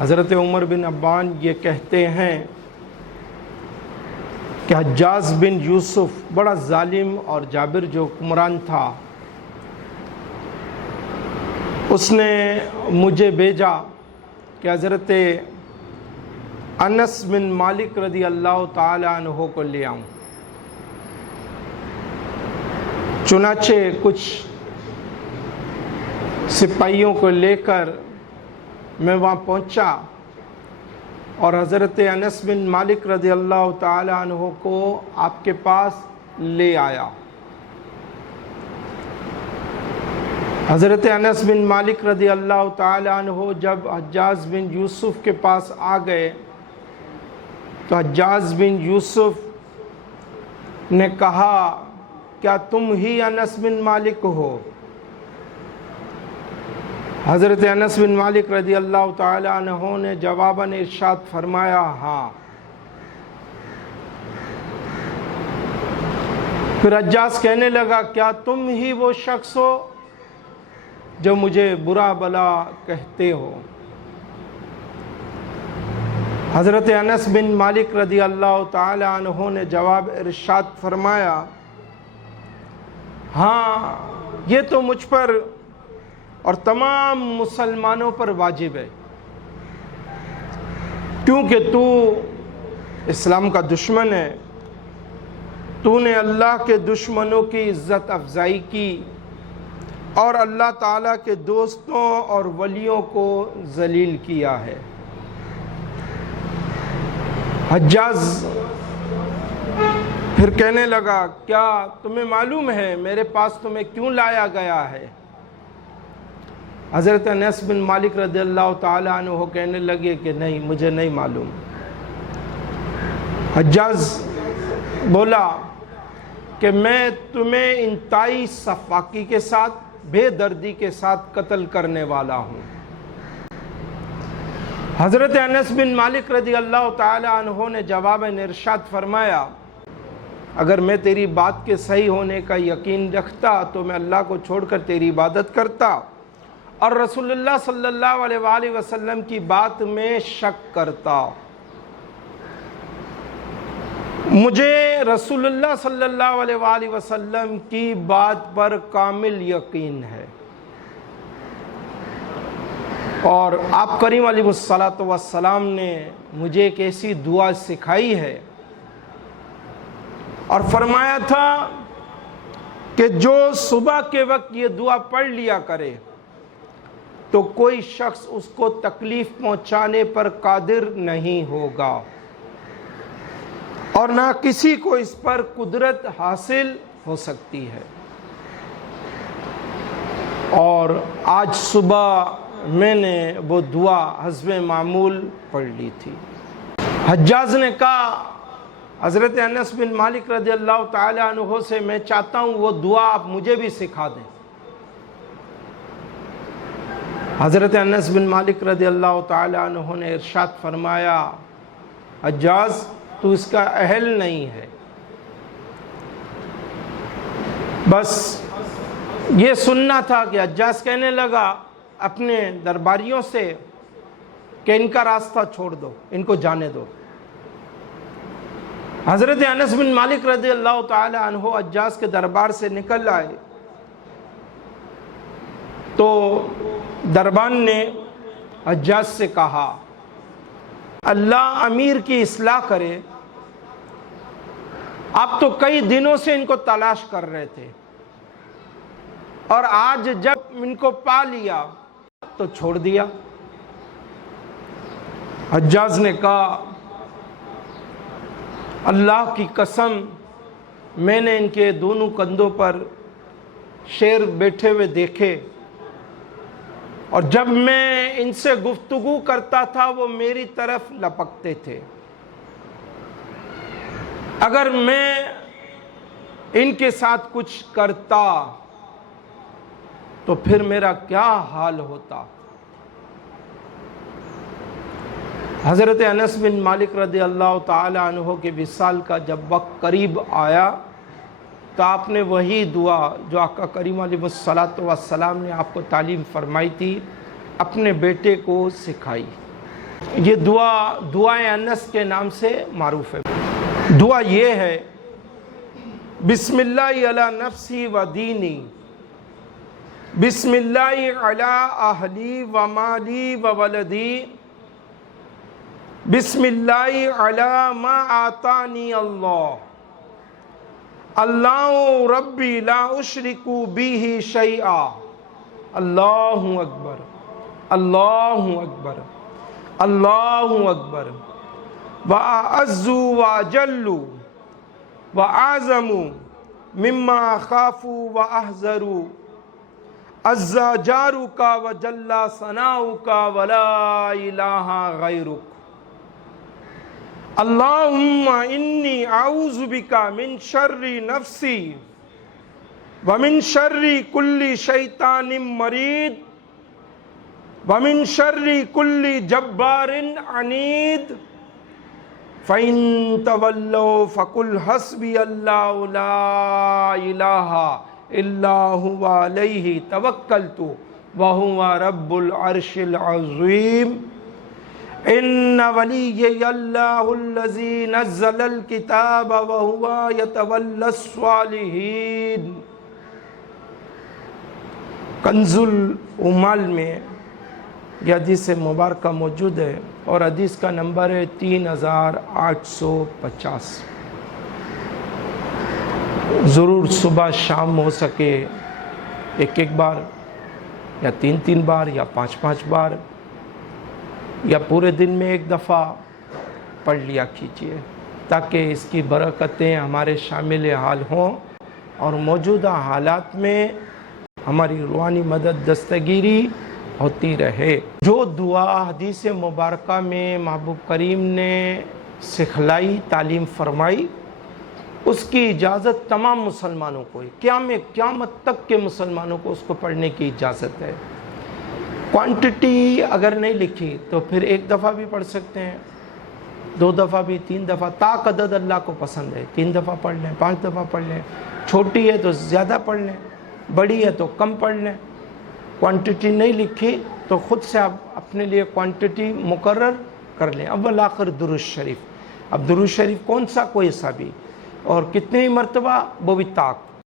حضرت عمر بن عفان یہ کہتے ہیں کہ حجاج بن یوسف بڑا ظالم اور جابر جو حکمران تھا، اس نے مجھے بھیجا کہ حضرت انس بن مالک رضی اللہ تعالی عنہ کو لے آؤں۔ چنانچہ کچھ سپاہیوں کو لے کر میں وہاں پہنچا اور حضرت انس بن مالک رضی اللہ تعالی عنہ کو آپ کے پاس لے آیا۔ حضرت انس بن مالک رضی اللہ تعالی عنہ جب حجاج بن یوسف کے پاس آ گئے تو حجاج بن یوسف نے کہا، کیا تم ہی انس بن مالک ہو؟ حضرت انس بن مالک رضی اللہ تعالی عنہ نے جواباً ارشاد فرمایا، ہاں۔ پھر حجاج کہنے لگا، کیا تم ہی وہ شخص ہو جو مجھے برا بلا کہتے ہو؟ حضرت انس بن مالک رضی اللہ تعالی عنہ نے جواب ارشاد فرمایا، ہاں، یہ تو مجھ پر اور تمام مسلمانوں پر واجب ہے، کیونکہ تو اسلام کا دشمن ہے، تو نے اللہ کے دشمنوں کی عزت افزائی کی اور اللہ تعالیٰ کے دوستوں اور ولیوں کو ذلیل کیا ہے۔ حجاج پھر کہنے لگا، کیا تمہیں معلوم ہے میرے پاس تمہیں کیوں لایا گیا ہے؟ حضرت انس بن مالک رضی اللہ تعالی عنہ کہنے لگے کہ نہیں، مجھے نہیں معلوم۔ حجاج بولا کہ میں تمہیں انتہائی صفاقی کے ساتھ، بے دردی کے ساتھ قتل کرنے والا ہوں۔ حضرت انس بن مالک رضی اللہ تعالی عنہ نے جواباً ارشاد فرمایا، اگر میں تیری بات کے صحیح ہونے کا یقین رکھتا تو میں اللہ کو چھوڑ کر تیری عبادت کرتا اور رسول اللہ صلی اللہ علیہ وآلہ وسلم کی بات میں شک کرتا۔ مجھے رسول اللہ صلی اللہ علیہ وآلہ وسلم کی بات پر کامل یقین ہے، اور آپ کریم علیہ الصلوۃ والسلام نے مجھے ایک ایسی دعا سکھائی ہے اور فرمایا تھا کہ جو صبح کے وقت یہ دعا پڑھ لیا کرے تو کوئی شخص اس کو تکلیف پہنچانے پر قادر نہیں ہوگا اور نہ کسی کو اس پر قدرت حاصل ہو سکتی ہے۔ اور آج صبح میں نے وہ دعا حسب معمول پڑھ لی تھی۔ حجاج نے کہا، حضرت انس بن مالک رضی اللہ تعالی عنہ سے میں چاہتا ہوں وہ دعا آپ مجھے بھی سکھا دیں۔ حضرت انس بن مالک رضی اللہ تعالی عنہ نے ارشاد فرمایا، حجاج تو اس کا اہل نہیں ہے، بس یہ سننا تھا کہ حجاج کہنے لگا اپنے درباریوں سے کہ ان کا راستہ چھوڑ دو، ان کو جانے دو۔ حضرت انس بن مالک رضی اللہ تعالی عنہ حجاج کے دربار سے نکل آئے تو دربان نے حجاج سے کہا، اللہ امیر کی اصلاح کرے، آپ تو کئی دنوں سے ان کو تلاش کر رہے تھے اور آج جب ان کو پا لیا تو چھوڑ دیا۔ حجاج نے کہا، اللہ کی قسم، میں نے ان کے دونوں کندھوں پر شیر بیٹھے ہوئے دیکھے اور جب میں ان سے گفتگو کرتا تھا وہ میری طرف لپکتے تھے۔ اگر میں ان کے ساتھ کچھ کرتا تو پھر میرا کیا حال ہوتا۔ حضرت انس بن مالک رضی اللہ تعالی عنہ کے وصال کا جب وقت قریب آیا تو آپ نے وہی دعا جو آقا کریم علیہ الصلوۃ والسلام نے آپ کو تعلیم فرمائی تھی اپنے بیٹے کو سکھائی۔ یہ دعائے انس کے نام سے معروف ہے۔ دعا یہ ہے، بسم اللہ علی نفسی و دینی، بسم اللہ علی اہلی و مالی و ولدی، بسم اللہ علی ما آتانی اللہ، اللہ ربی لا اشرک بہ شیئا، اللہ اکبر، اللہ اکبر، اللہ اکبر، وَأَعَزُّ وَأَجَلُّ وَأَعْظَمُ مِمَّا خَافُ وَأَحْذَرُ عَزَّ جَارُكَ وَجَلَّ ثَنَاؤُكَ وَلَا إِلَٰهَ غَيْرُكَ اللہم انی اعوذ بک من شر نفسی ومن شر کل شیطان مرید ومن شر کل جبار عنید فَإِن تَوَلَّوْا فَقُلْ حَسْبِيَ اللَّهُ لَا إِلَٰهَ إِلَّا هُوَ عَلَيْهِ تَوَكَّلْتُ وَهُوَ رَبُّ الْعَرْشِ الْعَظِيمِ إِنَّ وَلِيَّيَ اللَّهُ الَّذِي نَزَّلَ الْكِتَابَ وَهُوَ يَتَوَلَّى الصَّالِحِينَ۔ کنز العمال میں یہ حدیث مبارکہ موجود ہے اور حدیث کا نمبر ہے 3850۔ ضرور صبح شام ہو سکے ایک بار یا تین بار یا پانچ بار یا پورے دن میں ایک دفعہ پڑھ لیا کیجیے، تاکہ اس کی برکتیں ہمارے شامل حال ہوں اور موجودہ حالات میں ہماری روحانی مدد دستگیری ہوتی رہے۔ جو دعا حدیث مبارکہ میں محبوب کریم نے سکھلائی، تعلیم فرمائی، اس کی اجازت تمام مسلمانوں کو ہے، قیامت تک کے مسلمانوں کو اس کو پڑھنے کی اجازت ہے۔ کوانٹٹی اگر نہیں لکھی تو پھر ایک دفعہ بھی پڑھ سکتے ہیں، 2 دفعہ بھی، 3 دفعہ، طاق عدد اللہ کو پسند ہے، 3 دفعہ پڑھ لیں، 5 دفعہ پڑھ لیں، چھوٹی ہے تو زیادہ پڑھ لیں، بڑی ہے تو کم پڑھ لیں۔ کوانٹٹی نہیں لکھی تو خود سے آپ اپنے لیے کوانٹٹی مقرر کر لیں۔ اول آخر درود شریف، اب درود شریف کون سا، کوئی سا بھی، اور کتنی مرتبہ، وہ بھی طاق،